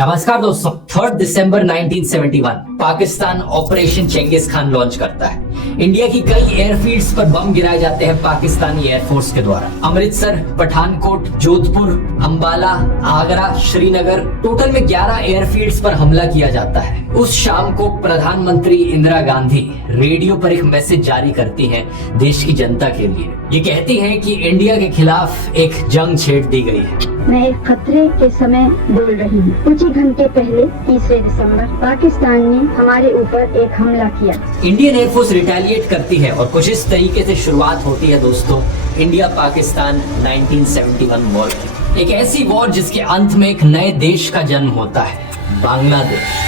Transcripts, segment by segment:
नमस्कार दोस्तों, 3 दिसंबर 1971 Pakistan operation Chengiz Khan launch करता है। इंडिया की कई एयरफील्ड्स पर बम गिराए जाते हैं पाकिस्तानी एयरफोर्स के द्वारा। अमृतसर, पठानकोट, जोधपुर, अंबाला, आगरा, श्रीनगर, टोटल में 11 एयरफील्ड्स पर हमला किया जाता है। उस शाम को प्रधानमंत्री इंदिरा गांधी रेडियो पर एक मैसेज जारी करती हैं देश की जनता के लिए। ये कहती हैं कि इंडिया के खिलाफ एक जंग छेड़ दी गई है। मैं एक खतरे के समय बोल रही हूँ। कुछ ही घंटे पहले 3 दिसंबर पाकिस्तान ने हमारे ऊपर एक हमला किया। इंडियन एयरफोर्स रिटेलिएट करती है और कुछ इस तरीके से शुरुआत होती है दोस्तों इंडिया पाकिस्तान 1971 वॉर की। एक ऐसी वॉर जिसके अंत में एक नए देश का जन्म होता है, बांग्लादेश।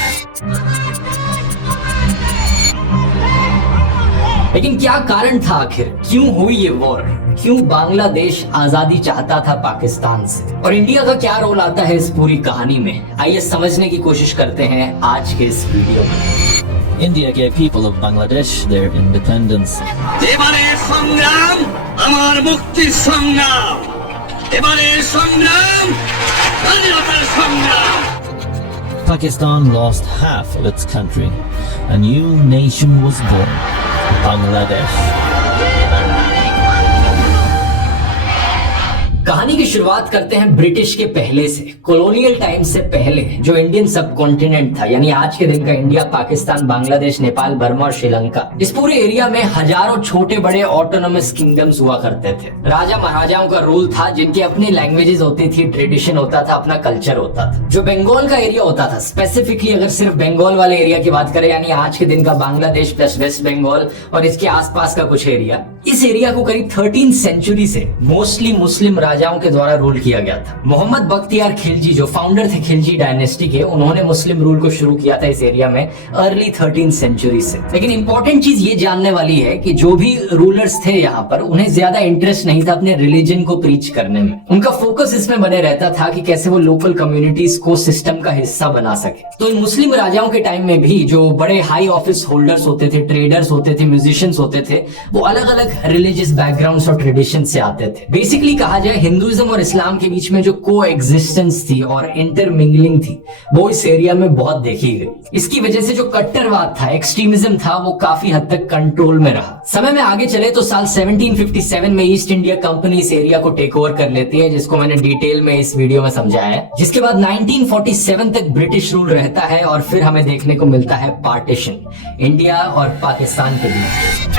लेकिन क्या कारण था आखिर, क्यों हुई ये वॉर? क्यों बांग्लादेश आजादी चाहता था पाकिस्तान से? और इंडिया का क्या रोल आता है इस पूरी कहानी में? आइए समझने की कोशिश करते हैं आज के इस वीडियो में। India gave people of Bangladesh their independence. এবারে সংগ্রাম আমার মুক্তির সংগ্রাম, এবারে সংগ্রাম স্বাধীনতার সংগ্রাম। Pakistan lost half of its country. A new nation was born, Bangladesh. कहानी की शुरुआत करते हैं ब्रिटिश के पहले से, कॉलोनियल टाइम से पहले जो इंडियन सब कॉन्टिनेंट था, यानी आज के दिन का इंडिया, पाकिस्तान, बांग्लादेश, नेपाल, बर्मा और श्रीलंका। इस पूरे एरिया में हजारों छोटे बड़े ऑटोनोमस किंगडम्स हुआ करते थे। राजा महाराजाओं का रूल था, जिनकी अपनी लैंग्वेजेस होती थी, ट्रेडिशन होता था, अपना कल्चर होता था। जो बंगाल का एरिया होता था, स्पेसिफिकली अगर सिर्फ बंगाल वाले एरिया की बात करें, यानी आज के दिन का बांग्लादेश प्लस वेस्ट बंगाल और इसके आसपास का कुछ एरिया, इस एरिया को करीब 13th सेंचुरी से मोस्टली मुस्लिम राजाओं के द्वारा रूल किया गया था। मोहम्मद बख्तियार खिलजी जो फाउंडर थे खिलजी डायनेस्टी के, उन्होंने मुस्लिम रूल को शुरू किया था इस एरिया में अर्ली 13th सेंचुरी से। लेकिन इंपॉर्टेंट चीज ये जानने वाली है कि जो भी रूलर्स थे यहाँ पर, उन्हें ज्यादा इंटरेस्ट नहीं था अपने रिलीजन को प्रीच करने में। उनका फोकस इसमें बने रहता था कि कैसे वो लोकल कम्युनिटीज को सिस्टम का हिस्सा बना सके। तो इन मुस्लिम राजाओं के टाइम में भी जो बड़े हाई ऑफिस होल्डर्स होते थे, ट्रेडर्स होते थे, म्यूजिशियंस होते थे, वो अलग अलग रिलीजियस बैकग्राउंड्स और ट्रेडिशन से आते थे। बेसिकली कहा जाए, हिंदुइज्म और इस्लाम के बीच में जो को एग्जिस्टेंस थी और इंटरमिंगलिंग थी, वो इस एरिया में बहुत देखी गई। इसकी वजह से जो कट्टरवाद था, एक्सट्रीमिज्म था, वो काफी हद तक कंट्रोल में रहा। समय में आगे चले तो साल 1757 में ईस्ट इंडिया कंपनी इस एरिया को टेक ओवर कर लेती है, जिसको मैंने डिटेल में इस वीडियो में समझाया है। जिसके बाद 1947 तक ब्रिटिश रूल रहता है और फिर हमें देखने को मिलता है पार्टीशन इंडिया और पाकिस्तान के बीच।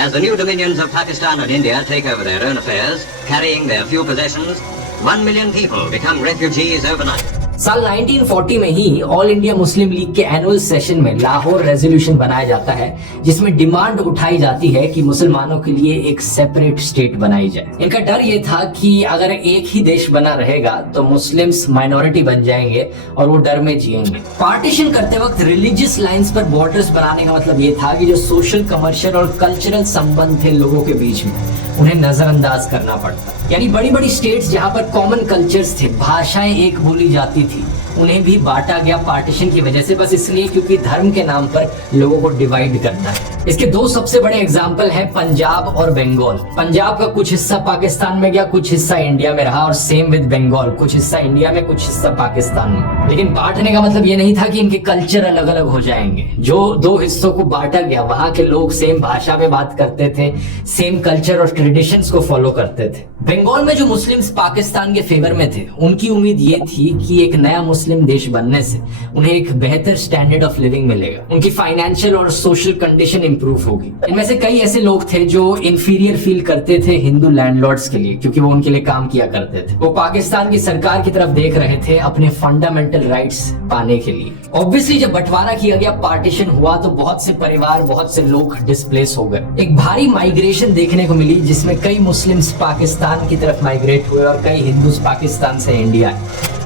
As the new dominions of Pakistan and India take over their own affairs, carrying their few possessions, 1 million people become refugees overnight. साल 1940 में ही ऑल इंडिया मुस्लिम लीग के एनुअल सेशन में लाहौर रेजोल्यूशन बनाया जाता है, जिसमें डिमांड उठाई जाती है कि मुसलमानों के लिए एक सेपरेट स्टेट बनाई जाए। इनका डर ये था कि अगर एक ही देश बना रहेगा तो मुस्लिम्स माइनॉरिटी बन जाएंगे और वो डर में जिएंगे। पार्टीशन करते वक्त रिलीजियस लाइंस पर बॉर्डर्स बनाने का मतलब ये था कि जो सोशल, कमर्शियल और कल्चरल संबंध थे लोगों के बीच में, उन्हें नजरअंदाज करना पड़ता। यानी बड़ी बड़ी स्टेट्स जहां पर कॉमन कल्चर्स थे, भाषाएं एक बोली जाती थी, उन्हें भी बांटा गया पार्टीशन की वजह से, बस इसलिए क्योंकि धर्म के नाम पर लोगों को डिवाइड करना है। इसके दो सबसे बड़े एग्जाम्पल हैं पंजाब और बंगाल। पंजाब का कुछ हिस्सा पाकिस्तान में गया, कुछ हिस्सा इंडिया में रहा, और सेम विद बंगाल, कुछ हिस्सा इंडिया में, कुछ हिस्सा पाकिस्तान में। लेकिन बांटने का मतलब ये नहीं था कि इनके कल्चर अलग अलग हो जाएंगे। जो दो हिस्सों को बांटा गया, वहां के लोग सेम भाषा में बात करते थे, सेम कल्चर और ट्रेडिशंस को फॉलो करते थे। बंगाल में जो मुस्लिम्स पाकिस्तान के फेवर में थे, उनकी उम्मीद ये थी कि एक नया मुस्लिम देश बनने से उन्हें एक बेहतर स्टैंडर्ड ऑफ लिविंग मिलेगा, उनकी फाइनेंशियल और सोशल कंडीशन इंप्रूव होगी। इनमें से कई ऐसे लोग थे जो इंफीरियर फील करते थे हिंदू लैंडलॉर्ड्स के लिए, क्योंकि वो उनके लिए काम किया करते थे। वो पाकिस्तान की सरकार की तरफ देख रहे थे अपने फंडामेंटल राइट्स पाने के लिए। ऑब्वियसली जब बंटवारा किया गया, पार्टीशन हुआ, तो बहुत से परिवार, बहुत से लोग डिस्प्लेस हो गए। एक भारी माइग्रेशन देखने को मिली, जिसमें कई मुस्लिम्स पाकिस्तान की तरफ माइग्रेट हुए और कई हिंदूज पाकिस्तान से इंडिया।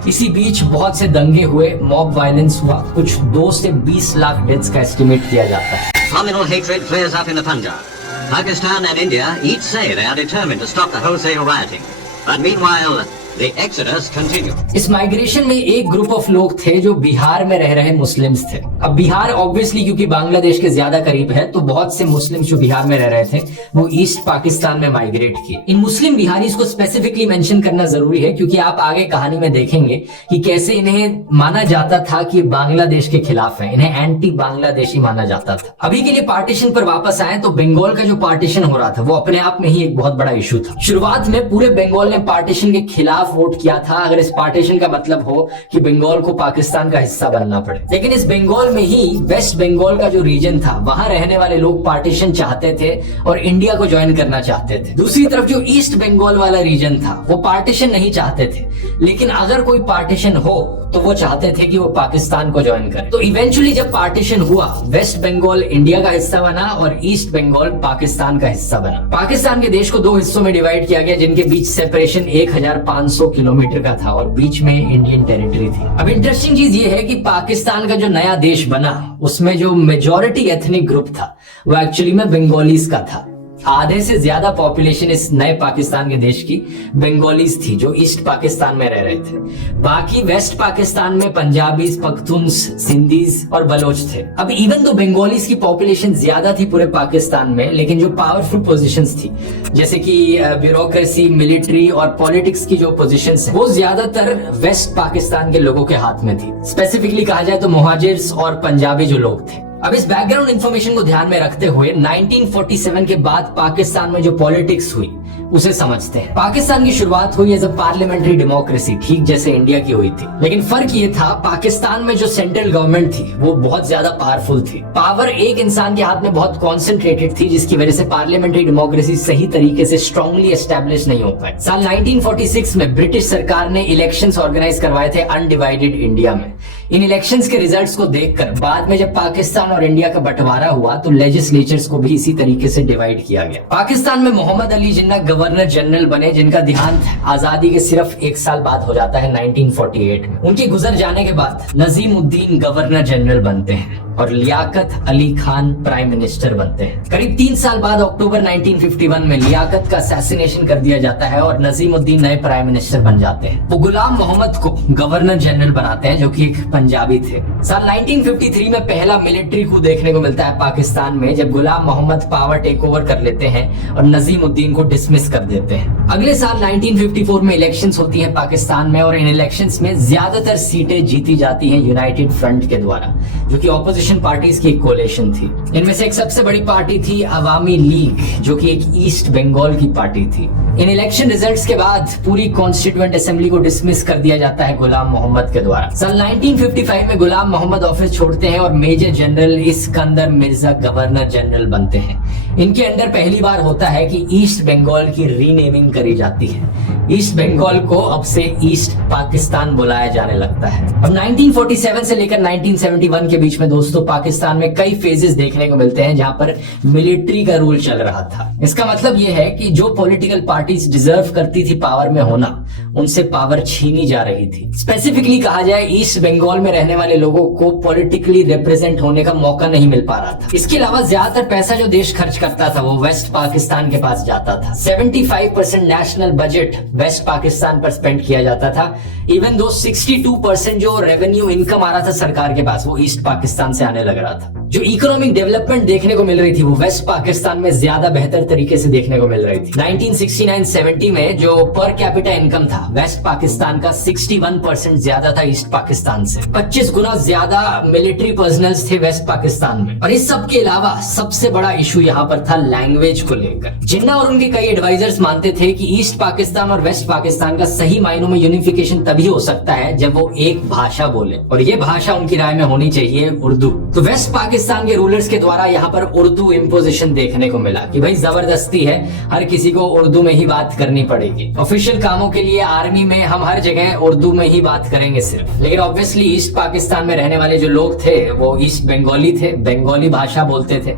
इसी बीच बहुत से दंगे हुए, मॉब वायलेंस हुआ, कुछ 2 से 20 लाख डेथ्स का एस्टिमेट किया जाता है। Communal hatred flares up in the Punjab. Pakistan and India each say they are determined to stop the wholesale rioting. But meanwhile, the exodus continued. इस माइग्रेशन में एक ग्रुप ऑफ लोग थे जो बिहार में रह रहे मुस्लिम्स थे। अब बिहार ऑब्वियसली क्योंकि बांग्लादेश के ज्यादा करीब है, तो बहुत से मुस्लिम जो बिहार में रह रहे थे वो ईस्ट पाकिस्तान में माइग्रेट किए। इन मुस्लिम बिहारीज को स्पेसिफिकली मेंशन करना जरूरी है क्योंकि आप आगे कहानी में देखेंगे कि कैसे इन्हें माना जाता था कि बांग्लादेश के खिलाफ है, इन्हें एंटी बांग्लादेशी माना जाता था। अभी के लिए पार्टीशन पर वापस आए तो बंगाल का जो पार्टीशन हो रहा था वो अपने आप में ही एक बहुत बड़ा इशू था। शुरुआत में पूरे बंगाल ने पार्टीशन के खिलाफ वोट किया था, अगर इस पार्टीशन का मतलब हो कि बंगाल को पाकिस्तान का हिस्सा बनना पड़े। लेकिन इस बंगाल में ही वेस्ट बंगाल का जो रीजन था वहां रहने वाले लोग पार्टीशन चाहते थे और इंडिया को ज्वाइन करना चाहते थे। दूसरी तरफ जो ईस्ट बंगाल वाला रीजन था वो पार्टीशन नहीं चाहते थे, लेकिन अगर कोई पार्टीशन हो तो वो चाहते थे कि वो पाकिस्तान को ज्वाइन करे। तो इवेंचुअली जब पार्टीशन हुआ, वेस्ट बंगाल इंडिया का हिस्सा बना और ईस्ट बंगाल पाकिस्तान का हिस्सा बना। पाकिस्तान के देश को दो हिस्सों में डिवाइड किया गया जिनके बीच सेपरेशन 1500 किलोमीटर का था और बीच में इंडियन टेरिटरी थी। अब इंटरेस्टिंग चीज ये है कि पाकिस्तान का जो नया देश बना उसमें जो मेजॉरिटी एथनिक ग्रुप था वो एक्चुअली में बंगालीज का था। आधे से ज्यादा पॉपुलेशन इस नए पाकिस्तान के देश की बंगालीज थी जो ईस्ट पाकिस्तान में रह रहे थे। बाकी वेस्ट पाकिस्तान में पंजाबीज, पख्तून्स, सिंधीज और बलोच थे। अब इवन तो बंगालीज की पॉपुलेशन ज्यादा थी पूरे पाकिस्तान में, लेकिन जो पावरफुल पोजीशंस थी जैसे कि ब्यूरोक्रेसी, मिलिट्री और पॉलिटिक्स की जो पोजीशंस है वो ज्यादातर वेस्ट पाकिस्तान के लोगों के हाथ में थी। स्पेसिफिकली कहा जाए तो मुहाजिर्स और पंजाबी जो लोग थे। अब इस बैकग्राउंड इंफॉर्मेशन को ध्यान में रखते हुए 1947 के बाद पाकिस्तान में जो पॉलिटिक्स हुई उसे समझते हैं। पाकिस्तान की शुरुआत हुई एज अ पार्लियामेंट्री डेमोक्रेसी, ठीक जैसे इंडिया की हुई थी। लेकिन फर्क ये था पाकिस्तान में जो सेंट्रल गवर्नमेंट थी वो बहुत ज्यादा पावरफुल थी। पावर एक इंसान के हाथ में बहुत कॉन्सेंट्रेटेड थी, जिसकी वजह से पार्लियामेंट्री डेमोक्रेसी सही तरीके से स्ट्रांगली एस्टेब्लिश नहीं हो पाई। साल 1946 में ब्रिटिश सरकार ने इलेक्शंस ऑर्गेनाइज करवाए थे अनडिवाइडेड इंडिया में। इन इलेक्शंस के रिजल्ट्स को देखकर बाद में जब पाकिस्तान और इंडिया का बंटवारा हुआ तो लेजिस्लेचर्स को भी इसी तरीके से डिवाइड किया गया। पाकिस्तान में मोहम्मद अली जिन्ना गवर्नर जनरल बने, जिनका देहांत आजादी के सिर्फ एक साल बाद हो जाता है 1948 में। उनके गुजर जाने के बाद नजीमुद्दीन गवर्नर जनरल बनते हैं और लियाकत अली खान प्राइम मिनिस्टर बनते हैं। करीब 3 साल बाद अक्टूबर 1951 में लियाकत का असैसिनेशन कर दिया जाता है और नजीमुद्दीन नए प्राइम मिनिस्टर बन जाते हैं। वो गुलाम मोहम्मद को गवर्नर जनरल बनाते हैं जो कि एक पंजाबी थे। साल 1953 में पहला मिलिट्री coup देखने को मिलता है पाकिस्तान में, जब गुलाम मोहम्मद पावर टेक ओवर कर लेते हैं और नजीमुद्दीन को डिसमिस कर देते हैं। अगले साल 1954 में इलेक्शंस होती हैं पाकिस्तान में और इन इलेक्शंस में ज्यादातर सीटें जीती जाती हैं यूनाइटेड फ्रंट के द्वारा, जो कि ऑपोजिशन पार्टीज की एक कोalition थी। इनमें से एक सबसे बड़ी पार्टी थी अवामी लीग, जो कि एक ईस्ट बंगाल की पार्टी थी। इन इलेक्शन रिजल्ट्स के बाद पूरी कॉन्स्टिट्यूएंट असेंबली को डिसमिस कर दिया जाता है गुलाम मोहम्मद के द्वारा। साल 1955 में गुलाम मोहम्मद ऑफिस छोड़ते हैं और major general Iskander Mirza governor general बनते हैं। इनके अंडर पहली बार होता है कि ईस्ट बंगाल की रीनेमिंग करी जाती है। ईस्ट बंगाल को अब से ईस्ट पाकिस्तान बुलाया जाने लगता है। अब 1947 से लेकर 1971 के बीच में दोस्तों पाकिस्तान में कई फेजेस देखने को मिलते हैं जहां पर मिलिट्री का रूल चल रहा था। इसका मतलब यह है कि जो पॉलिटिकल पार्टीज डिजर्व करती थी पावर में होना, उनसे पावर छीनी जा रही थी। स्पेसिफिकली कहा जाए ईस्ट बंगाल में रहने वाले लोगों को पॉलिटिकली रिप्रेजेंट होने का मौका नहीं मिल पा रहा था। इसके अलावा ज्यादातर पैसा जो देश खर्च करता था वो वेस्ट पाकिस्तान के पास जाता था। 75% नेशनल बजट वेस्ट पाकिस्तान पर स्पेंड किया जाता था, इवन दो 62% जो रेवेन्यू इनकम आ रहा था सरकार के पास वो ईस्ट पाकिस्तान से आने लग रहा था। जो इकोनॉमिक डेवलपमेंट देखने को मिल रही थी वो वेस्ट पाकिस्तान में ज्यादा बेहतर तरीके से देखने को मिल रही थी। 1969-70 में जो पर कैपिटा इनकम था वेस्ट पाकिस्तान का 61% ज्यादा था ईस्ट पाकिस्तान से। 25 गुना ज्यादा मिलिट्री पर्सनल्स थे वेस्ट पाकिस्तान में। और इस सब के अलावा सबसे बड़ा इशू यहाँ पर था लैंग्वेज को लेकर। जिन्ना और उनके कई एडवाइजर्स मानते थे कि ईस्ट पाकिस्तान और वेस्ट पाकिस्तान का सही मायनों में यूनिफिकेशन तभी हो सकता है जब वो एक भाषा बोले, और ये भाषा उनकी राय में होनी चाहिए उर्दू। तो वेस्ट पाकिस्तान के रूलर्स के द्वारा यहाँ पर उर्दू इम्पोजिशन देखने को मिला कि भाई जबरदस्ती है, हर किसी को उर्दू में ही बात करनी पड़ेगी। ऑफिशियल कामों के लिए आर्मी में हम हर जगह उर्दू में ही बात करेंगे सिर्फ। लेकिन ऑब्वियसली ईस्ट पाकिस्तान में रहने वाले जो लोग थे वो ईस्ट बंगाली थे, बंगाली भाषा बोलते थे।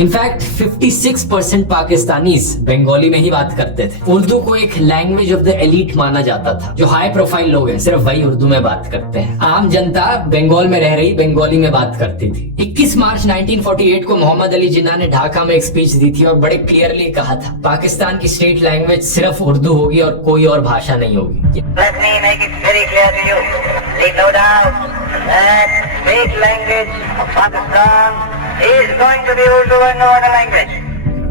इनफैक्ट 56% पाकिस्तानीज बंगाली में ही बात करते थे। उर्दू को एक लैंग्वेज ऑफ द एलीट माना जाता था। जो हाई प्रोफाइल लोग हैं सिर्फ वही उर्दू में बात करते हैं। आम जनता बंगाल में रह रही बंगाली में बात करती थी। 21 मार्च 1948 को मोहम्मद अली जिन्ना ने ढाका में एक स्पीच दी थी और बड़े क्लियरली कहा था पाकिस्तान की स्टेट लैंग्वेज सिर्फ उर्दू होगी और कोई और भाषा नहीं होगी। Let me make it very clear to you. Leave no doubt that state language of Pakistan is going to be Urdu and no other language.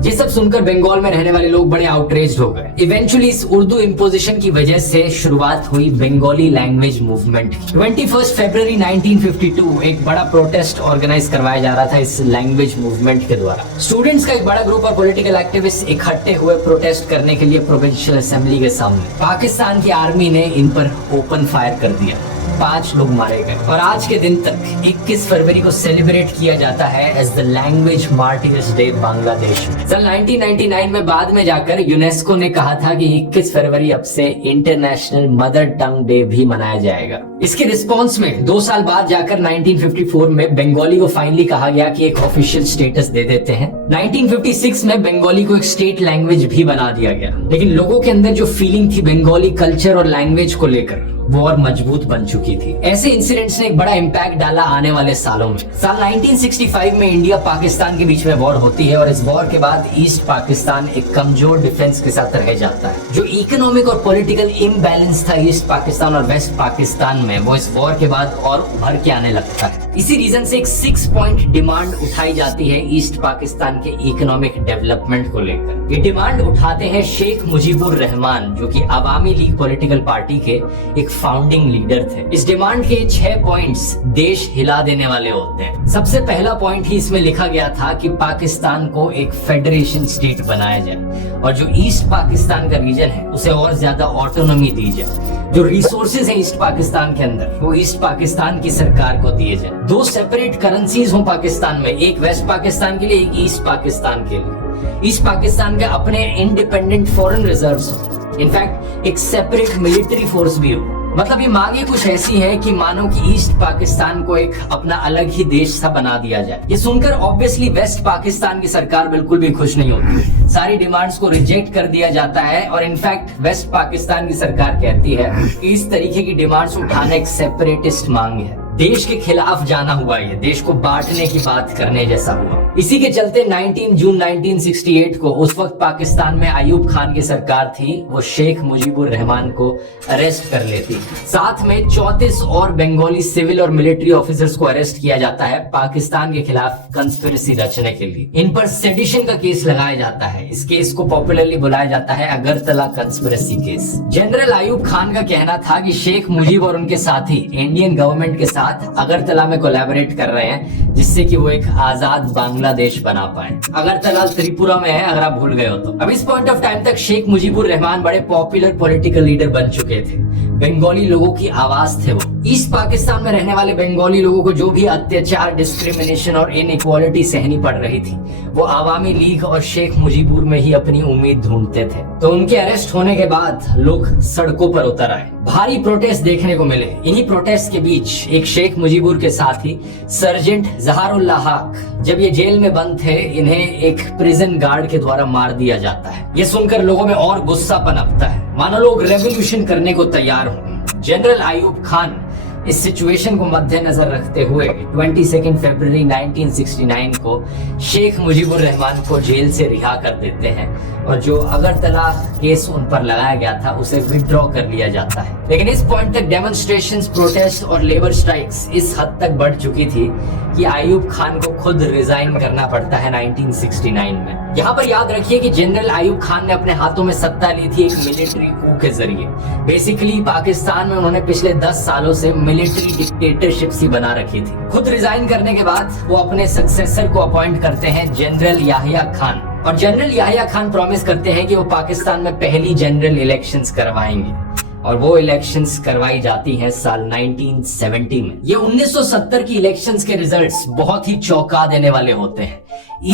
ये सब सुनकर बंगाल में रहने वाले लोग बड़े आउटरेज्ड हो गए। इवेंचुअली इस उर्दू इम्पोजिशन की वजह से शुरुआत हुई बंगाली लैंग्वेज मूवमेंट की। 21 फरवरी 1952 एक बड़ा प्रोटेस्ट ऑर्गेनाइज करवाया जा रहा था इस लैंग्वेज मूवमेंट के द्वारा। स्टूडेंट्स का एक बड़ा ग्रुप और पॉलिटिकल एक्टिविस्ट इकट्ठे हुए प्रोटेस्ट करने के लिए प्रोविंशियल असेंबली के सामने। पाकिस्तान की आर्मी ने इन पर ओपन फायर कर दिया। 5 लोग मारे गए और आज के दिन तक 21 फरवरी को सेलिब्रेट किया जाता है as the language martyrs day Bangladesh में। साल 1999 में बाद में जाकर यूनेस्को ने कहा था कि 21 फरवरी अब से इंटरनेशनल मदर टंग डे भी मनाया जाएगा। इसके रिस्पॉन्स में 2 साल बाद जाकर 1954 में बंगाली को फाइनली कहा गया कि एक ऑफिशियल स्टेटस दे देते हैं। 1956 में बंगाली को एक स्टेट लैंग्वेज भी बना दिया गया। लेकिन लोगों के अंदर जो फीलिंग थी बंगाली कल्चर और लैंग्वेज को लेकर वो और मजबूत बन चुकी थी। ऐसे इंसिडेंट्स ने एक बड़ा इम्पैक्ट डाला आने वाले सालों में। साल 1965 में इंडिया पाकिस्तान के बीच में वॉर होती है और इस वॉर के बाद ईस्ट पाकिस्तान एक कमजोर डिफेंस के साथ रह जाता है। जो इकोनॉमिक और पॉलिटिकल इम्बैलेंस था ईस्ट पाकिस्तान और वेस्ट पाकिस्तान में वो इस वॉर के बाद और उभर के आने लगता है। इसी रीजन से एक 6 पॉइंट डिमांड उठाई जाती है ईस्ट पाकिस्तान के इकोनॉमिक डेवलपमेंट को लेकर। ये डिमांड उठाते हैं शेख मुजीबुर रहमान जो कि अवामी लीग पॉलिटिकल पार्टी के एक फाउंडिंग लीडर थे। इस डिमांड के 6 पॉइंट्स देश हिला देने वाले होते हैं। सबसे पहला पॉइंट ही इसमें लिखा गया था कि पाकिस्तान को एक फेडरेशन स्टेट बनाया जाए और जो ईस्ट पाकिस्तान का रीजन है उसे और ज्यादा ऑटोनॉमी दी जाए। जो रिसोर्सेज है ईस्ट पाकिस्तान के अंदर वो ईस्ट पाकिस्तान की सरकार को दिए जाए। 2 सेपरेट करेंसीज हो पाकिस्तान में, एक वेस्ट पाकिस्तान के लिए एक ईस्ट पाकिस्तान के लिए। ईस्ट पाकिस्तान के अपने इंडिपेंडेंट फॉरेन रिजर्व्स हो, इनफैक्ट एक सेपरेट मिलिट्री फोर्स भी हो। मतलब ये मांगे कुछ ऐसी है कि मानो कि ईस्ट पाकिस्तान को एक अपना अलग ही देश सा बना दिया जाए। ये सुनकर ऑब्वियसली वेस्ट पाकिस्तान की सरकार बिल्कुल भी खुश नहीं होती। सारी डिमांड्स को रिजेक्ट कर दिया जाता है और इनफैक्ट वेस्ट पाकिस्तान की सरकार कहती है कि इस तरीके की डिमांड्स उठाना एक सेपरेटिस्ट मांग है। देश के खिलाफ जाना हुआ, ये देश को बांटने की बात करने जैसा हुआ। इसी के चलते 19 जून 1968 को उस वक्त पाकिस्तान में अयूब खान की सरकार थी, वो शेख मुजीबुर रहमान को अरेस्ट कर लेती। साथ में 34 और बंगाली सिविल और मिलिट्री ऑफिसर्स को अरेस्ट किया जाता है पाकिस्तान के खिलाफ कंस्पिरेसी रचने के लिए। इन पर सेडिशन का केस लगाया जाता है। इस केस को पॉपुलरली बुलाया जाता है Agartala conspiracy case. General Ayub Khan का कहना था कि शेख मुजीब और उनके साथी इंडियन गवर्नमेंट के साथ अगरतला में कोलैबोरेट कर रहे हैं जिससे कि वो एक आजाद बांग्लादेश बना पाए। अगरतला त्रिपुरा में है अगर आप भूल गए हो तो। अब इस पॉइंट ऑफ टाइम तक शेख मुजीबुर रहमान बड़े पॉपुलर पॉलिटिकल लीडर बन चुके थे। बंगाली लोगों की आवाज थे वो। ईस्ट पाकिस्तान में रहने वाले बंगाली लोगों को जो भी अत्याचार, डिस्क्रिमिनेशन और इनइक्वालिटी सहनी पड़ रही थी वो अवामी लीग और शेख मुजीबुर में ही अपनी उम्मीद ढूंढते थे। तो उनके अरेस्ट होने के बाद लोग सड़कों पर उतर आए। भारी प्रोटेस्ट देखने को मिले। इन्हीं प्रोटेस्ट के बीच एक शेख मुजीबुर के साथी सर्जेंट जहारुल्लाह हक जब ये जेल में बंद थे इन्हें एक प्रिजन गार्ड के द्वारा मार दिया जाता है। ये सुनकर लोगों में और गुस्सा पनपता है, मानो लोग रेवोल्यूशन करने को तैयार हो। जनरल अयूब खान इस सिचुएशन को मद्देनजर रखते हुए 22 फरवरी 1969 को शेख मुजीबुर रहमान को जेल से रिहा कर देते हैं और जो अगरतला केस उन पर लगाया गया था उसे विड्रॉ कर लिया जाता है। लेकिन इस पॉइंट तक डेमोन्स्ट्रेशंस, प्रोटेस्ट और लेबर स्ट्राइक्स इस हद तक बढ़ चुकी थी कि अयूब खान को खुद रिजाइन करना पड़ता है 1969 में। यहाँ पर याद रखिए कि जनरल अयूब खान ने अपने हाथों में सत्ता ली थी एक मिलिट्री कू के जरिए। बेसिकली पाकिस्तान में उन्होंने पिछले 10 सालों से मिलिट्री डिक्टेटरशिप सी बना रखी थी। खुद रिजाइन करने के बाद वो अपने सक्सेसर को अपॉइंट करते हैं जनरल याहिया खान, और जनरल याहिया खान प्रॉमिस करते हैं कि वो पाकिस्तान में पहली जनरल इलेक्शंस करवाएंगे और वो इलेक्शंस करवाई जाती हैं साल 1970 में। ये 1970 की इलेक्शंस के रिजल्ट्स बहुत ही चौंका देने वाले होते हैं।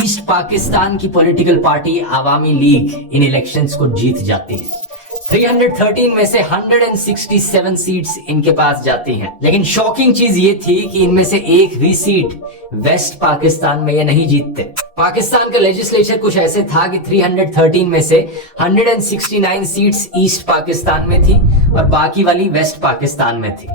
ईस्ट पाकिस्तान की पॉलिटिकल पार्टी अवामी लीग इन इलेक्शंस को जीत जाती है। 313 में से 167 सीट्स इनके पास जाती हैं। लेकिन शॉकिंग चीज ये थी कि इनमें से एक भी सीट वेस्ट पाकिस्तान में ये नहीं जीतते। पाकिस्तान का लेजिस्लेचर कुछ ऐसे था कि 313 में से 169 सीट्स ईस्ट पाकिस्तान में थी और बाकी वाली वेस्ट पाकिस्तान में थी।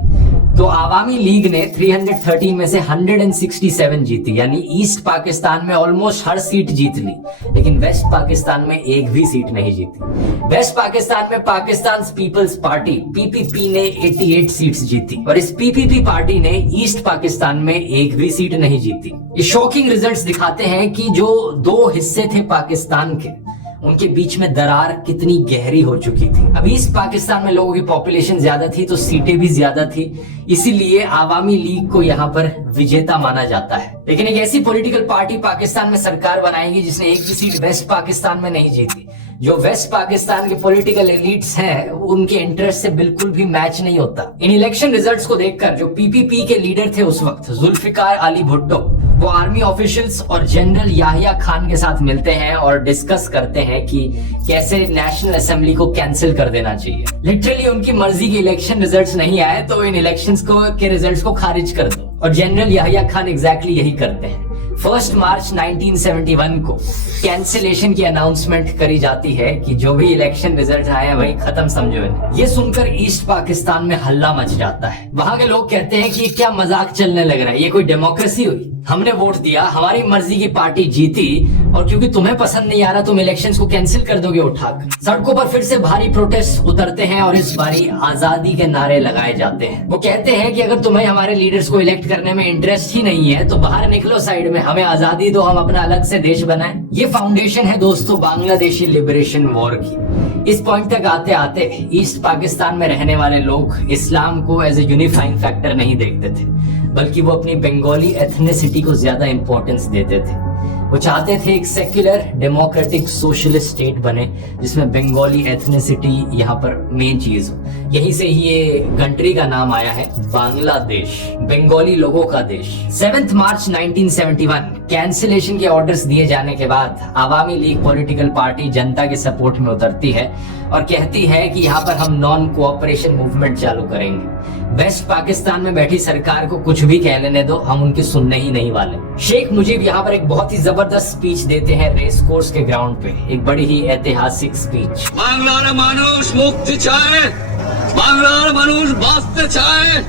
तो आवामी लीग ने 313 में से 167 जीती, यानी ईस्ट पाकिस्तान में ऑलमोस्ट हर सीट जीत ली, लेकिन वेस्ट पाकिस्तान में एक भी सीट नहीं जीती। वेस्ट पाकिस्तान में पाकिस्तान पीपल्स पार्टी पीपीपी ने 88 सीट्स जीती और इस पीपीपी पार्टी ने ईस्ट पाकिस्तान में एक भी सीट नहीं जीती। ये शॉकिंग रिजल्ट्स दिखाते हैं कि जो दो हिस्से थे पाकिस्तान के, उनके बीच में दरार कितनी गहरी हो चुकी थी। अभी ईस्ट पाकिस्तान में लोगों की पॉपुलेशन ज्यादा थी तो सीटें भी ज्यादा थी, इसीलिए आवामी लीग को यहाँ पर विजेता माना जाता है। लेकिन एक ऐसी पॉलिटिकल पार्टी पाकिस्तान में सरकार बनाएगी जिसने एक भी सीट वेस्ट पाकिस्तान में नहीं जीती। जो वेस्ट पाकिस्तान के पॉलिटिकल एलिट्स हैं उनके इंटरेस्ट से बिल्कुल भी मैच नहीं होता। इन इलेक्शन रिजल्ट्स को देखकर जो पीपीपी के लीडर थे उस वक्त, जुल्फिकार अली भुट्टो, वो आर्मी ऑफिशियल्स और जनरल याहिया खान के साथ मिलते हैं और डिस्कस करते हैं कि कैसे नेशनल असेंबली को कैंसिल कर देना चाहिए। लिटरली उनकी मर्जी के इलेक्शन रिजल्ट्स नहीं आए तो इन इलेक्शंस के रिजल्ट्स को खारिज कर दो, और जनरल याहिया खान एग्जैक्टली यही करते हैं। 1 मार्च 1971 को कैंसिलेशन की अनाउंसमेंट करी जाती है कि जो भी इलेक्शन रिजल्ट आए हैं वही खत्म समझो इन्हें। ये सुनकर ईस्ट पाकिस्तान में हल्ला मच जाता है। वहां के लोग कहते हैं कि क्या मजाक चलने लग रहा है, ये कोई डेमोक्रेसी हुई? हमने वोट दिया, हमारी मर्जी की पार्टी जीती, और क्योंकि तुम्हें पसंद नहीं आ रहा तुम इलेक्शंस को कैंसिल कर दोगे उठाकर। सड़कों पर फिर से भारी प्रोटेस्ट उतरते हैं और इस बारी आजादी के नारे लगाए जाते हैं। वो कहते हैं कि अगर तुम्हें हमारे लीडर्स को इलेक्ट करने में इंटरेस्ट ही नहीं है तो बाहर निकलो साइड में, हमें आजादी दो, हम अपना अलग से देश बनाएं। ये फाउंडेशन है दोस्तों बांग्लादेशी लिबरेशन वॉर की। इस पॉइंट तक आते आते ईस्ट पाकिस्तान में रहने वाले लोग इस्लाम को एज ए यूनिफाइंग फैक्टर नहीं देखते थे, बल्कि वो अपनी बंगाली एथनिसिटी को ज्यादा इंपॉर्टेंस देते थे। वो चाहते थे एक सेक्युलर डेमोक्रेटिक सोशलिस्ट स्टेट बने जिसमें बंगाली एथनिसिटी यहाँ पर मेन चीज हो। यहीं से ही ये कंट्री का नाम आया है बांग्लादेश, बंगाली लोगों का देश। 7 मार्च 1971 कैंसिलेशन के ऑर्डर्स दिए जाने के बाद आवामी लीग पॉलिटिकल पार्टी जनता के सपोर्ट में उतरती है और कहती है कि यहाँ पर हम नॉन कोऑपरेशन मूवमेंट चालू करेंगे। वेस्ट पाकिस्तान में बैठी सरकार को कुछ भी कह लेने दो, हम उनके सुनने ही नहीं वाले। शेख मुजीब यहाँ पर एक बहुत ही जबरदस्त स्पीच देते हैं रेस कोर्स के ग्राउंड पे, एक बड़ी ही ऐतिहासिक स्पीच। बांग्लार मानुष मुक्ति चाहे, बांग्लार मानुष बाँचते चाहे,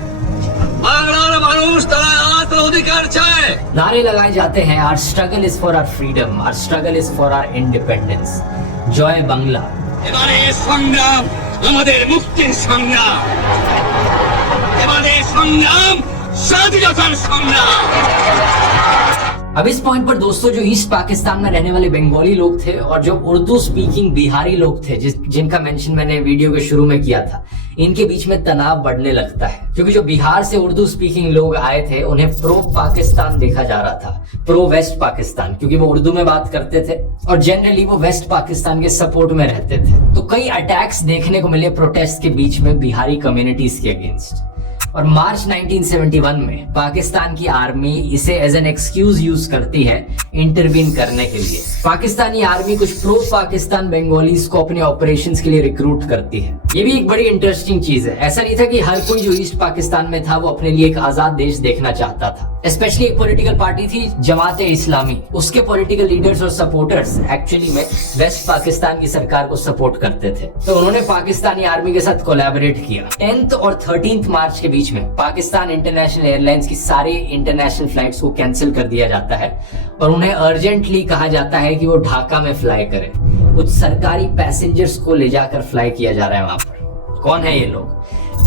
बांग्लार मानुष तारा आत्मअधिकार चाहे। नारे लगाए जाते हैं, our struggle is for our freedom, our struggle is for our independence, जय बांग्ला। এবারে সংগ্রাম আমাদের মুক্তির সংগ্রাম, এবারে সংগ্রাম স্বাধীনতার সংগ্রাম। अब इस पॉइंट पर दोस्तों जो ईस्ट पाकिस्तान में रहने वाले बंगाली लोग थे और जो उर्दू स्पीकिंग बिहारी लोग थे जिनका मेंशन मैंने वीडियो के शुरू में किया था, इनके बीच में तनाव बढ़ने लगता है। क्योंकि जो बिहार से उर्दू स्पीकिंग लोग आए थे उन्हें प्रो पाकिस्तान देखा जा रहा था, प्रो वेस्ट पाकिस्तान, क्योंकि वो उर्दू में बात करते थे और जनरली वो वेस्ट पाकिस्तान के सपोर्ट में रहते थे। तो कई अटैक्स देखने को मिले प्रोटेस्ट के बीच में बिहारी कम्युनिटीज के अगेंस्ट। और मार्च 1971 में पाकिस्तान की आर्मी इसे एज एन एक्सक्यूज यूज करती है इंटरवीन करने के लिए। पाकिस्तानी आर्मी कुछ प्रो पाकिस्तान बंगालीज को अपने ऑपरेशंस के लिए रिक्रूट करती है। ये भी एक बड़ी इंटरेस्टिंग चीज है। ऐसा नहीं था कि हर कोई जो ईस्ट पाकिस्तान में था वो अपने लिए एक आजाद देश देखना चाहता था। स्पेशली एक पॉलिटिकल पार्टी थी जमात इस्लामी, उसके पॉलिटिकल लीडर्स और सपोर्टर्स एक्चुअली में वेस्ट पाकिस्तान की सरकार को सपोर्ट करते थे, तो उन्होंने पाकिस्तानी आर्मी के साथ कोलैबोरेट किया। 10 और 13 मार्च के बीच में पाकिस्तान इंटरनेशनल एयरलाइंस की सारी इंटरनेशनल फ्लाइट्स को कैंसिल कर दिया जाता है और उन्हें अर्जेंटली कहा जाता है कि वो ढाका में फ्लाई करें। कुछ सरकारी पैसेंजर्स को ले जाकर फ्लाई किया जा रहा है वहां पर। कौन है ये लोग?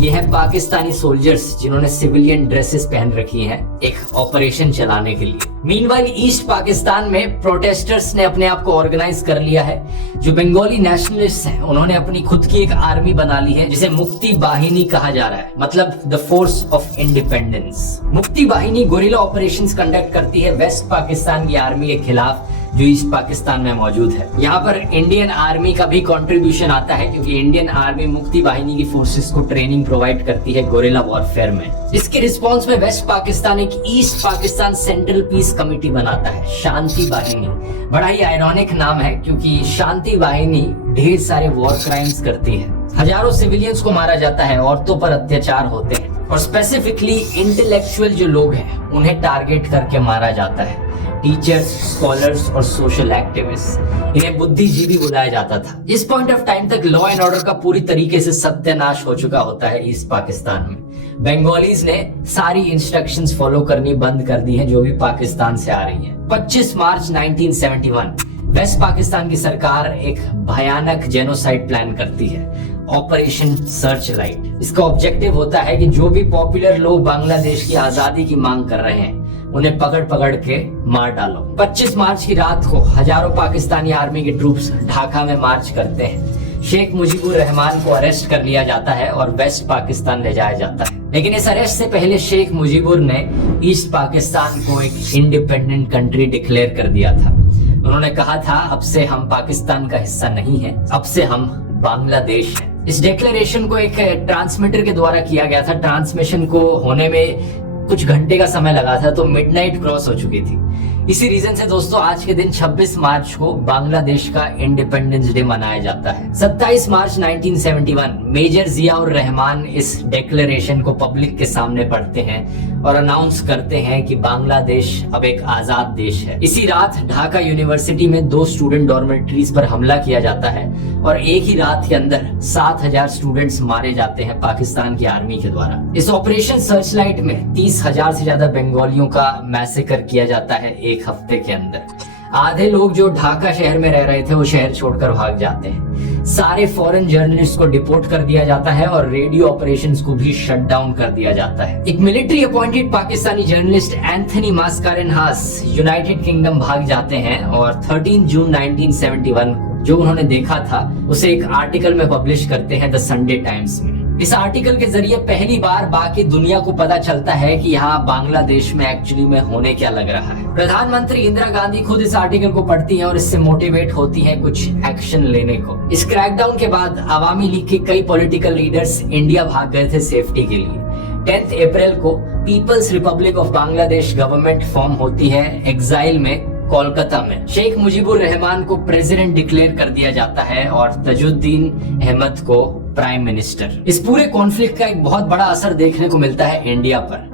ये है पाकिस्तानी सोल्जर्स जिन्होंने सिविलियन ड्रेसेस पहन रखी हैं एक ऑपरेशन चलाने के लिए। मीनवाइल ईस्ट पाकिस्तान में प्रोटेस्टर्स ने अपने आप को ऑर्गेनाइज कर लिया है। जो बंगाली नेशनलिस्ट हैं उन्होंने अपनी खुद की एक आर्मी बना ली है जिसे मुक्ति बाहिनी कहा जा रहा है, मतलब द फोर्स ऑफ इंडिपेंडेंस। मुक्ति बाहिनी गोरिल्ला ऑपरेशंस कंडक्ट करती है वेस्ट पाकिस्तान की आर्मी के खिलाफ जो ईस्ट पाकिस्तान में मौजूद है। यहाँ पर इंडियन आर्मी का भी कंट्रीब्यूशन आता है क्योंकि इंडियन आर्मी मुक्ति बाहिनी की फोर्सेस को ट्रेनिंग प्रोवाइड करती है गोरिल्ला वॉरफेयर में। इसके रिस्पॉन्स में वेस्ट पाकिस्तान एक east Pakistan central peace committee बनाता है, शांति बाहिनी। बड़ा ही आयरॉनिक नाम है क्योंकि शांति बाहिनी ढेर सारे वॉर क्राइम्स करती है। हजारों सिविलियंस को मारा जाता है, औरतों पर अत्याचार होते हैं और स्पेसिफिकली इंटेलेक्चुअल जो लोग हैं उन्हें टारगेट करके मारा जाता है। टीचर्स, स्कॉलर्स और सोशल एक्टिविस्ट, इन्हें बुद्धिजीवी बुलाया जाता था। इस पॉइंट ऑफ टाइम तक लॉ एंड ऑर्डर का पूरी तरीके से सत्यानाश हो चुका होता है ईस्ट पाकिस्तान में। बंगालीज ने सारी इंस्ट्रक्शंस फॉलो करनी बंद कर दी है जो भी पाकिस्तान से आ रही है। 25 मार्च 1971 वेस्ट पाकिस्तान की सरकार एक भयानक जेनोसाइड प्लान करती है, ऑपरेशन सर्च लाइट। इसका ऑब्जेक्टिव होता है कि जो भी पॉपुलर लोग बांग्लादेश की आजादी की मांग कर रहे हैं उन्हें पकड़ पकड़ के मार डालो। 25 मार्च की रात को हजारों पाकिस्तानी आर्मी के ट्रूप्स ढाका में मार्च करते हैं। शेख मुजीबुर रहमान को अरेस्ट कर लिया जाता है और वेस्ट पाकिस्तान ले जाया जाता है। लेकिन इस अरेस्ट से पहले शेख मुजीबुर ने ईस्ट पाकिस्तान को एक इंडिपेंडेंट कंट्री डिक्लेयर कर दिया था। उन्होंने कहा था, अब से हम पाकिस्तान का हिस्सा नहीं है, अब से हम बांग्लादेश हैं। इस डिक्लेरेशन को एक ट्रांसमीटर के द्वारा किया गया था। ट्रांसमिशन को होने में कुछ घंटे का समय लगा था, तो मिडनाइट क्रॉस हो चुकी थी। इसी रीजन से दोस्तों आज के दिन 26 मार्च को बांग्लादेश का इंडिपेंडेंस डे मनाया जाता है। 27 मार्च 1971 मेजर जियाउर रहमान इस डिक्लेरेशन को पब्लिक के सामने पढ़ते हैं और अनाउंस करते हैं कि बांग्लादेश अब एक आजाद देश है। इसी रात ढाका यूनिवर्सिटी में 2 स्टूडेंट डॉर्मेटरीज पर हमला किया जाता है और एक ही रात के अंदर 7000 स्टूडेंट्स मारे जाते हैं पाकिस्तान की आर्मी के द्वारा। इस ऑपरेशन सर्चलाइट में 30,000 से ज्यादा बंगालियों का मैसेकर किया जाता है एक हफ्ते के अंदर। आधे लोग जो ढाका शहर में रह रहे थे वो शहर छोड़कर भाग जाते हैं। सारे फॉरेन जर्नलिस्ट को डिपोर्ट कर दिया जाता है और रेडियो ऑपरेशंस को भी शट डाउन कर दिया जाता है। एक military appointed Pakistani journalist Anthony Mascarenhas United Kingdom भाग जाते हैं और 13 जून 1971 जो उन्होंने देखा था उसे एक आर्टिकल में पब्लिश करते हैं द संडे टाइम्स में। इस आर्टिकल के जरिए पहली बार बाकी दुनिया को पता चलता है कि यहाँ बांग्लादेश में एक्चुअली में होने क्या लग रहा है। प्रधानमंत्री इंदिरा गांधी खुद इस आर्टिकल को पढ़ती हैं और इससे मोटिवेट होती हैं कुछ एक्शन लेने को। इस क्रैकडाउन के बाद अवामी लीग के कई पॉलिटिकल लीडर्स इंडिया भाग गए थे सेफ्टी के लिए। 10 अप्रैल को people's republic of Bangladesh government form होती है एग्जाइल में कोलकाता में। शेख मुजीबुर रहमान को प्रेसिडेंट डिक्लेयर कर दिया जाता है और तजुद्दीन अहमद को प्राइम मिनिस्टर। इस पूरे कॉन्फ्लिक्ट का एक बहुत बड़ा असर देखने को मिलता है इंडिया पर।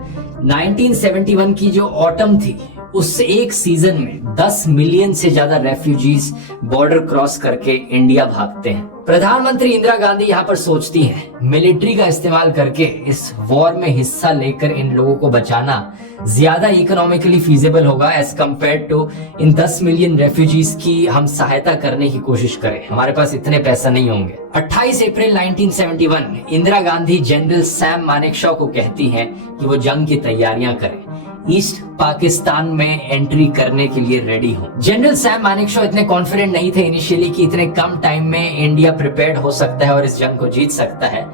1971 की जो ऑटम थी उस एक सीजन में 10 मिलियन से ज्यादा रेफ्यूजीज बॉर्डर क्रॉस करके इंडिया भागते हैं। प्रधानमंत्री इंदिरा गांधी यहाँ पर सोचती हैं मिलिट्री का इस्तेमाल करके इस वॉर में हिस्सा लेकर इन लोगों को बचाना ज्यादा इकोनॉमिकली फीजिबल होगा as compare to in 10 million refugees की हम सहायता करने की कोशिश करें। हमारे पास इतने पैसा नहीं होंगे। 28 अप्रैल 1971 इंदिरा गांधी जनरल सैम मानेकशॉ को कहती हैं कि वो जंग की तैयारियां करें, ईस्ट पाकिस्तान में एंट्री करने के लिए रेडी हो। जनरल सैम मानेकशॉ इतने कॉन्फिडेंट नहीं थे इनिशियली कि इतने कम टाइम में इंडिया प्रिपेयर्ड हो सकता है और इस जंग को जीत सकता है,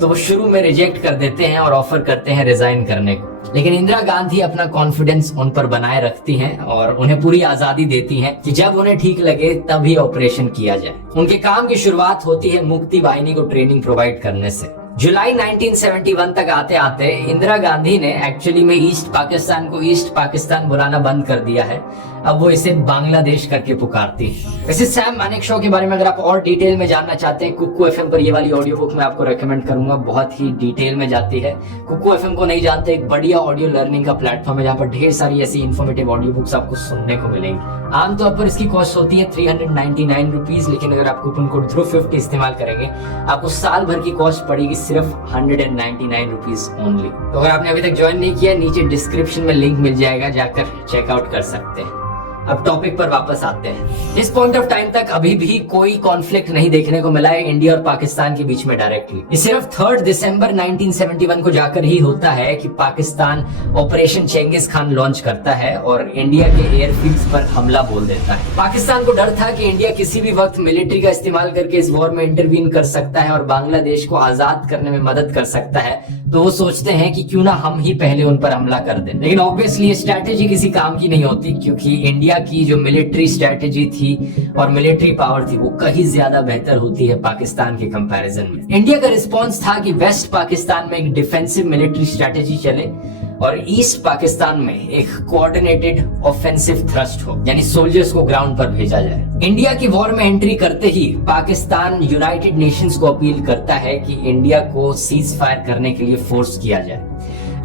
तो वो शुरू में रिजेक्ट कर देते हैं और ऑफर करते हैं रिजाइन करने को। लेकिन इंदिरा गांधी अपना कॉन्फिडेंस उन पर बनाए रखती हैं और उन्हें पूरी आजादी देती हैं कि जब उन्हें ठीक लगे तभी ऑपरेशन किया जाए। उनके काम की शुरुआत होती है मुक्ति वाहिनी को ट्रेनिंग प्रोवाइड करने से। जुलाई 1971 तक आते आते इंदिरा गांधी ने एक्चुअली में ईस्ट पाकिस्तान को ईस्ट पाकिस्तान बुलाना बंद कर दिया है। अब वो इसे बांग्लादेश करके पुकारती है। वैसे सैम मानेकशॉ के बारे में अगर आप और डिटेल में जानना चाहते हैं, कुक्कू एफएम पर ये वाली ऑडियो बुक मैं आपको रेकमेंड करूंगा, बहुत ही डिटेल में जाती है। कुक्कू एफएम को नहीं जानते, एक बढ़िया ऑडियो लर्निंग का प्लेटफॉर्म है जहाँ पर ढेर सारी ऐसी इन्फॉर्मेटिव ऑडियो बुक्स आपको सुनने को मिलेंगी। आमतौर पर इसकी कॉस्ट होती है 399 रुपीज, लेकिन अगर आप कूपन कोड ध्रुव50 इस्तेमाल करेंगे आपको साल भर की कॉस्ट पड़ेगी सिर्फ 199 रुपीज ओनली। तो अगर आपने अभी तक ज्वाइन नहीं किया, नीचे डिस्क्रिप्शन में लिंक मिल जाएगा, जाकर चेकआउट कर सकते हैं। अब टॉपिक पर वापस आते हैं। इस पॉइंट ऑफ टाइम तक अभी भी कोई कॉन्फ्लिक्ट नहीं देखने को मिला है इंडिया और पाकिस्तान के बीच में डायरेक्टली। ये सिर्फ 3 दिसंबर 1971 को जाकर ही होता है कि पाकिस्तान ऑपरेशन चेंगिस खान लॉन्च करता है और इंडिया के एयरफील्ड्स पर हमला बोल देता है। पाकिस्तान को डर था कि इंडिया किसी भी वक्त मिलिट्री का इस्तेमाल करके इस वॉर में इंटरवीन कर सकता है और बांग्लादेश को आजाद करने में मदद कर सकता है, तो वो सोचते हैं कि क्यों ना हम ही पहले उन पर हमला कर दें। लेकिन ऑब्वियसली ये स्ट्रैटेजी किसी काम की नहीं होती, क्योंकि इंडिया की जो मिलिट्री स्ट्रैटेजी थी और मिलिट्री पावर थी वो कहीं ज्यादा बेहतर होती है पाकिस्तान के कंपैरिजन में। इंडिया का रिस्पांस था कि वेस्ट पाकिस्तान में एक डिफेंसिव मिलिट्री स्ट्रैटेजी चले और ईस्ट पाकिस्तान में एक कोऑर्डिनेटेड ऑफेंसिव थ्रस्ट हो, यानी सोल्जर्स को ग्राउंड पर भेजा जाए। इंडिया की वॉर में एंट्री करते ही पाकिस्तान यूनाइटेड नेशंस को अपील करता है कि इंडिया को सीज फायर करने के लिए फोर्स किया जाए।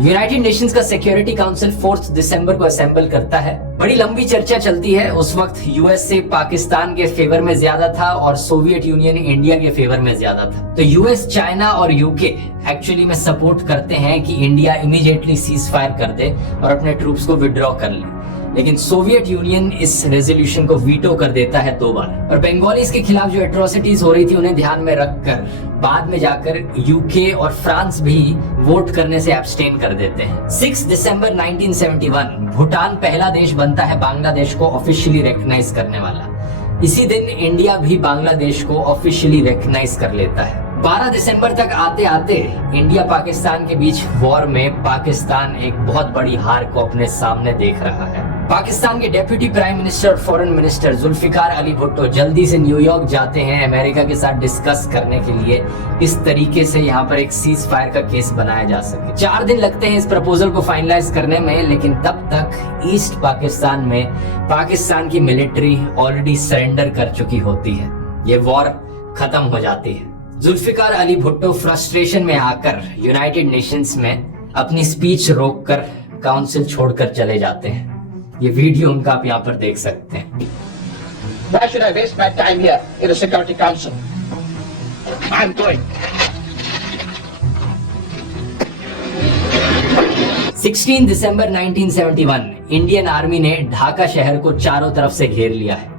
यूनाइटेड नेशंस का सिक्योरिटी काउंसिल 4 दिसंबर को असेंबल करता है। बड़ी लंबी चर्चा चलती है। उस वक्त यूएसए पाकिस्तान के फेवर में ज्यादा था और सोवियत यूनियन इंडिया के फेवर में ज्यादा था। तो यूएस, चाइना और यूके एक्चुअली में सपोर्ट करते हैं कि इंडिया इमीडिएटली सीज फायर कर दे और अपने ट्रूप्स को विड्रॉ कर ले, लेकिन सोवियत यूनियन इस रेजोल्यूशन को वीटो कर देता है 2 बार। और बंगालीज के खिलाफ जो एट्रोसिटीज हो रही थी उन्हें ध्यान में रखकर बाद में जाकर यूके और फ्रांस भी वोट करने से एब्सटेन कर देते हैं। 6 दिसंबर 1971 भूटान पहला देश बनता है बांग्लादेश को ऑफिशियली रिकॉग्नाइज करने वाला। इसी दिन इंडिया भी बांग्लादेश को ऑफिशियली रिकॉग्नाइज कर लेता है। 12 दिसंबर तक आते आते इंडिया पाकिस्तान के बीच वॉर में पाकिस्तान एक बहुत बड़ी हार को अपने सामने देख रहा है। पाकिस्तान के डेप्यूटी प्राइम मिनिस्टर और फॉरेन मिनिस्टर जुल्फिकार अली भुट्टो जल्दी से न्यूयॉर्क जाते हैं अमेरिका के साथ डिस्कस करने के लिए किस तरीके से यहाँ पर एक सीज फायर का केस बनाया जा सके। 4 दिन लगते हैं इस प्रपोजल को फाइनलाइज करने में, लेकिन तब तक ईस्ट पाकिस्तान में पाकिस्तान की मिलिट्री ऑलरेडी सरेंडर कर चुकी होती है। ये वॉर खत्म हो जाती है। जुल्फिकार अली भुट्टो फ्रस्ट्रेशन में आकर यूनाइटेड नेशंस में अपनी स्पीच रोककर काउंसिल छोड़कर चले जाते हैं। ये वीडियो उनका आप यहाँ पर देख सकते हैं। Why should I waste my time here in the Security Council? I'm going. 16 दिसंबर 1971 इंडियन आर्मी ने ढाका शहर को चारों तरफ से घेर लिया है।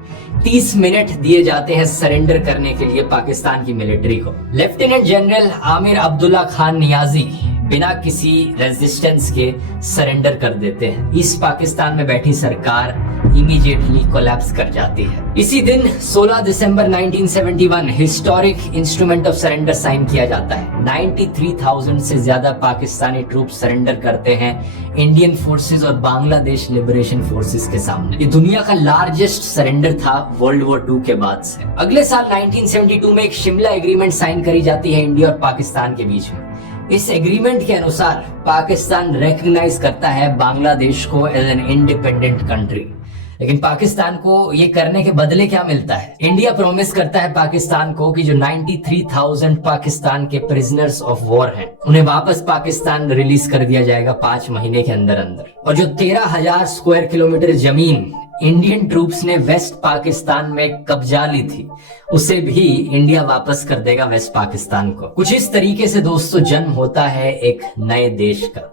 30 मिनट दिए जाते हैं सरेंडर करने के लिए पाकिस्तान की मिलिट्री को। लेफ्टिनेंट जनरल आमिर अब्दुल्ला खान नियाजी बिना किसी रेजिस्टेंस के सरेंडर कर देते हैं। ईस्ट पाकिस्तान में बैठी सरकार इमीडिएटली कोलैप्स कर जाती है। इसी दिन 16 दिसंबर 1971 historic instrument of surrender sign किया जाता है। 93,000 से ज्यादा पाकिस्तानी ट्रूप सरेंडर करते हैं इंडियन फोर्सेस और बांग्लादेश लिबरेशन फोर्सेस के सामने। ये दुनिया का लार्जेस्ट सरेंडर था वर्ल्ड वॉर 2 के बाद से। अगले साल 1972 में एक शिमला एग्रीमेंट साइन करी जाती है इंडिया और पाकिस्तान के बीच में। इस एग्रीमेंट के अनुसार पाकिस्तान रिकॉग्नाइज करता है बांग्लादेश को एज एन इंडिपेंडेंट कंट्री, लेकिन पाकिस्तान को ये करने के बदले क्या मिलता है? इंडिया प्रॉमिस करता है पाकिस्तान को कि जो 93,000 पाकिस्तान के प्रिजनर्स ऑफ वॉर हैं उन्हें वापस पाकिस्तान रिलीज कर दिया जाएगा 5 महीने के अंदर अंदर। और जो 13,000 स्क्वायर किलोमीटर जमीन इंडियन ट्रूप्स ने वेस्ट पाकिस्तान में कब्जा ली थी उसे भी इंडिया वापस कर देगा वेस्ट पाकिस्तान को। कुछ इस तरीके से दोस्तों जन्म होता है एक नए देश का,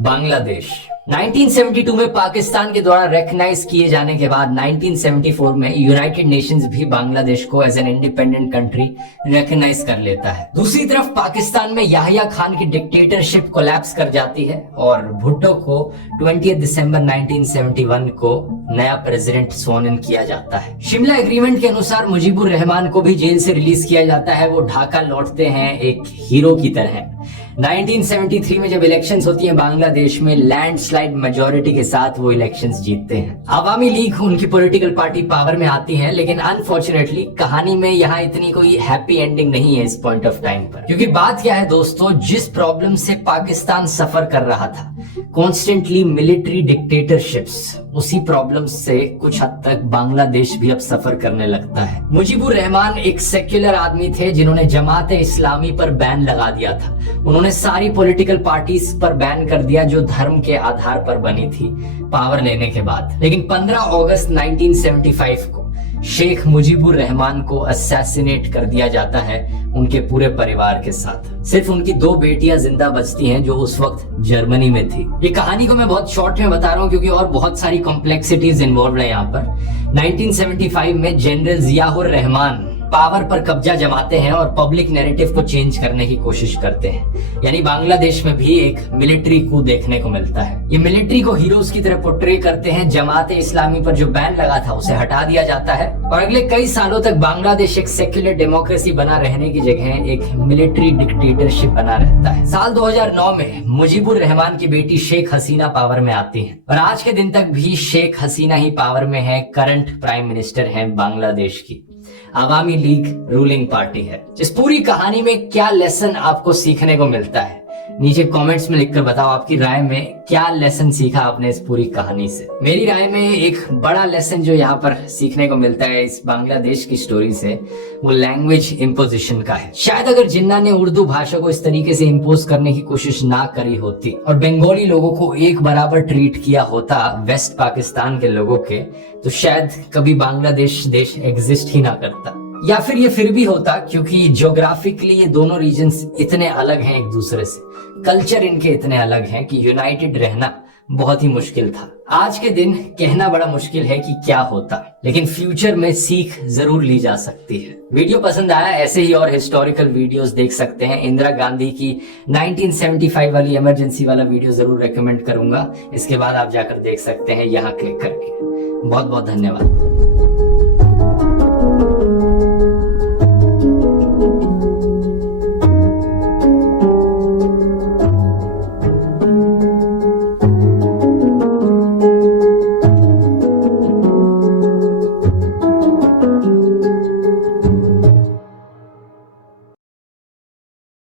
बांग्लादेश। 1972 में पाकिस्तान के द्वारा रिकॉग्नाइज किए जाने के बाद 1974 में यूनाइटेड नेशंस भी बांग्लादेश को as an independent country recognise कर लेता है। दूसरी तरफ पाकिस्तान में याहिया खान की डिक्टेटरशिप कोलैप्स कर जाती है और भुट्टो को 20 दिसंबर 1971 को नया प्रेसिडेंट स्वॉन इन किया जाता है। शिमला एग्रीमेंट के अनुसार मुजीबुर रहमान को भी जेल से रिलीज किया जाता है। वो ढाका लौटते हैं एक हीरो की तरह। 1973 में जब इलेक्शंस होती हैं बांग्लादेश में, लैंडस्लाइड मेजॉरिटी के साथ वो इलेक्शंस जीतते हैं। अवामी लीग उनकी पॉलिटिकल पार्टी पावर में आती है, लेकिन अनफॉर्चुनेटली कहानी में यहाँ इतनी कोई हैप्पी एंडिंग नहीं है इस पॉइंट ऑफ टाइम पर। क्योंकि बात क्या है दोस्तों, जिस प्रॉब्लम से पाकिस्तान सफर कर रहा था, कॉन्स्टेंटली मिलिट्री डिक्टेटरशिप्स, उसी प्रॉब्लम से कुछ हद तक बांग्लादेश भी अब सफर करने लगता है। मुजीबुर रहमान एक सेक्युलर आदमी थे जिन्होंने जमाते इस्लामी पर बैन लगा दिया था। उन्होंने सारी पॉलिटिकल पार्टीज पर बैन कर दिया जो धर्म के आधार पर बनी थी पावर लेने के बाद। लेकिन 15 अगस्त 1975 को शेख मुजीबुर रहमान को असैसिनेट कर दिया जाता है उनके पूरे परिवार के साथ। सिर्फ उनकी 2 बेटियां जिंदा बचती हैं जो उस वक्त जर्मनी में थी। ये कहानी को मैं बहुत शॉर्ट में बता रहा हूँ क्योंकि और बहुत सारी कॉम्प्लेक्सिटीज इन्वॉल्व है यहाँ पर। 1975 में जनरल जियाउर रहमान पावर पर कब्जा जमाते हैं और पब्लिक नैरेटिव को चेंज करने की कोशिश करते हैं। यानी बांग्लादेश में भी एक मिलिट्री कू देखने को मिलता है। ये मिलिट्री को हीरोज की तरह पोर्ट्रे करते हैं। जमाते इस्लामी पर जो बैन लगा था उसे हटा दिया जाता है और अगले कई सालों तक बांग्लादेश एक सेक्युलर डेमोक्रेसी बना रहने की जगह एक मिलिट्री डिक्टेटरशिप बना रहता है। साल 2009 में मुजीबुर रहमान की बेटी शेख हसीना पावर में आती है और आज के दिन तक भी शेख हसीना ही पावर में है, करंट प्राइम मिनिस्टर है बांग्लादेश की। अवामी लीग रूलिंग पार्टी है। इस पूरी कहानी में क्या लेसन आपको सीखने को मिलता है? नीचे कमेंट्स में लिखकर बताओ आपकी राय में क्या लेसन सीखा आपने इस पूरी कहानी से। मेरी राय में एक बड़ा लेसन जो यहाँ पर सीखने को मिलता है इस बांग्लादेश की स्टोरी से, वो लैंग्वेज इम्पोजिशन का है। शायद अगर जिन्ना ने उर्दू भाषा को इस तरीके से इम्पोज करने की कोशिश ना करी होती और बंगाली लोगों को एक बराबर ट्रीट किया होता वेस्ट पाकिस्तान के लोगों के, तो शायद कभी बांग्लादेश देश एग्जिस्ट ही ना करता। या फिर ये फिर भी होता, क्योंकि ज्योग्राफिकली ये दोनों रीजन्स इतने अलग हैं एक दूसरे से, कल्चर इनके इतने अलग हैं कि यूनाइटेड रहना बहुत ही मुश्किल था। आज के दिन कहना बड़ा मुश्किल है कि क्या होता, लेकिन फ्यूचर में सीख जरूर ली जा सकती है। वीडियो पसंद आया, ऐसे ही और हिस्टोरिकल वीडियोस देख सकते हैं। इंदिरा गांधी की 1975 वाली इमरजेंसी वाला वीडियो जरूर रेकमेंड करूंगा। इसके बाद आप जाकर देख सकते हैं यहाँ क्लिक करके। बहुत बहुत धन्यवाद।